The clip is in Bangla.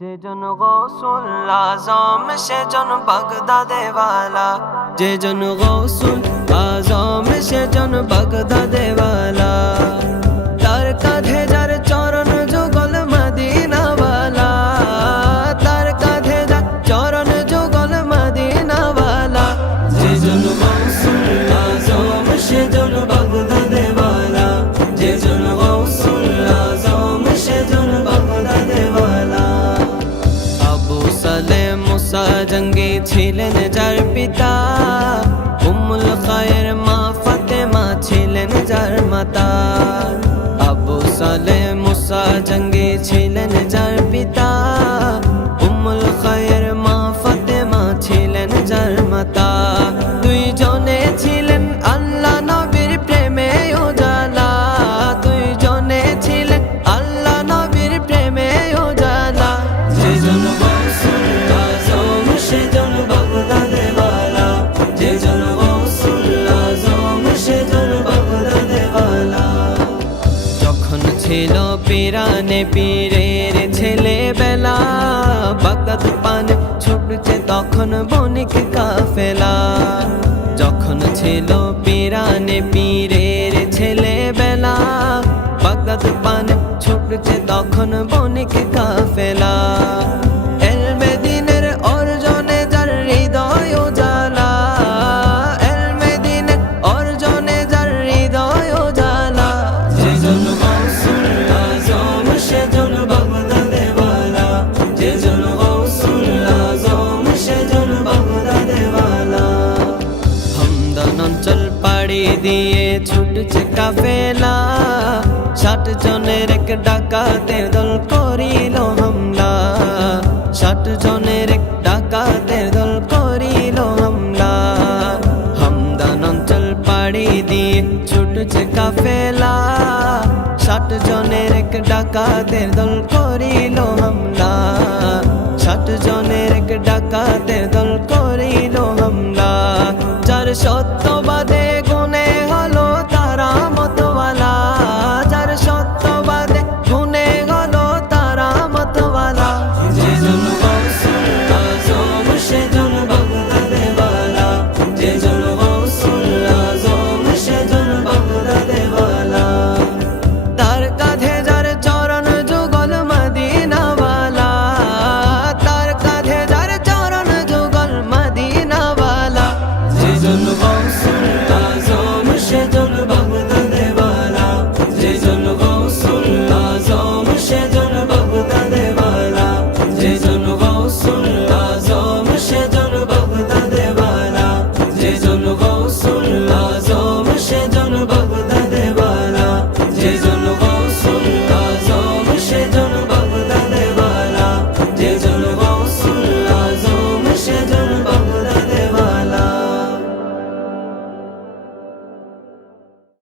যেজন গৌসুল আজম সেজন বাগদাদে ওয়ালা, যেজন গৌসুল আজম সেজন বাগদাদে ওয়ালা। তার কাঁধে যার চরণ যুগল মদিনা ওয়ালা, তার কাঁধে যার চরণ যুগল মদিনা ওয়ালা। যেজন গৌসুল আজম সেজন বাগদাদে ওয়ালা, যেজন গৌসুল আজম সেজন বাগদাদে ওয়ালা। আবু সালেম মুসা জঙ্গে ছিলেন যার পিতা, উম্মুল খায়ের মা ফাতেমা ছিলেন যার মাতা। আবু সালেম মুসা জঙ্গে ছিলেন যার পিতা, উম্মুল খায়ের মা ফাতেমা ছিলেন যার মাতা। দুইজনে ছিলেন আল্লাহ নবীর প্রেমে উজালা, দুইজনে ছিলেন আল্লাহ নবীর প্রেমে উজালা। যেজন গৌসুল আজম সেজন বাগদাদে ওয়ালা, যেজন গৌসুল আজম সেজন বাগদাদে ওয়ালা। যখন ছিল পিরানে পীরের ছেলেবেলা, বাগদাদ পানে ছুটছে তখন বণিক কাফেলা। যখন ছিল পিরানে পীরের ছেলেবেলা, বাগদাদ পানে ছুটছে তখন বণিক কাফেলা। এলমে দ্বীনের অর্জনে যার হৃদয় উজালা, এলমে দ্বীনের অর্জনে যার হৃদয় উজালা। যেজন গৌসুল আজম সেজন বাগদাদে ওয়ালা, যেজন গৌসুল আজম সেজন বাগদাদে ওয়ালা। হামদান অঞ্চল পাড়ি দিয়ে ছুটছে কাফেলা, 60 জনের এক ডাকাতের দল করিল হামলা, 60 জনের এক ডাকাতের দল করিল হামলা। হামদান অঞ্চল পাড়ি দিয়ে ছুটছে কাফেলা, 60 জনের এক ডাকাতের দল করিল হামলা, 60 জনের এক ডাকাতের দল করিল হামলা। যার সত্যবাদে গুণে হলো তারা মতওয়ালা, যার সত্যবাদে গুণে হলো তারা মতওয়ালা। যেজন গৌসুল আজম সেজন বাগদাদে ওয়ালা, যেজন গৌসুল আজম সেজন বাগদাদে ওয়ালা। তার কাঁধে যার চরণ যুগল মদিনা ওয়ালা, তার কাঁধে যার চরণ যুগল মদিনা ওয়ালা। যেজন গৌসুল আজম সেজন বাগদাদে ওয়ালা, যেজন গৌসুল আজম সেজন বাগদাদে ওয়ালা, যেজন গৌসুল আজম সেজন বাগদাদে ওয়ালা, যেজন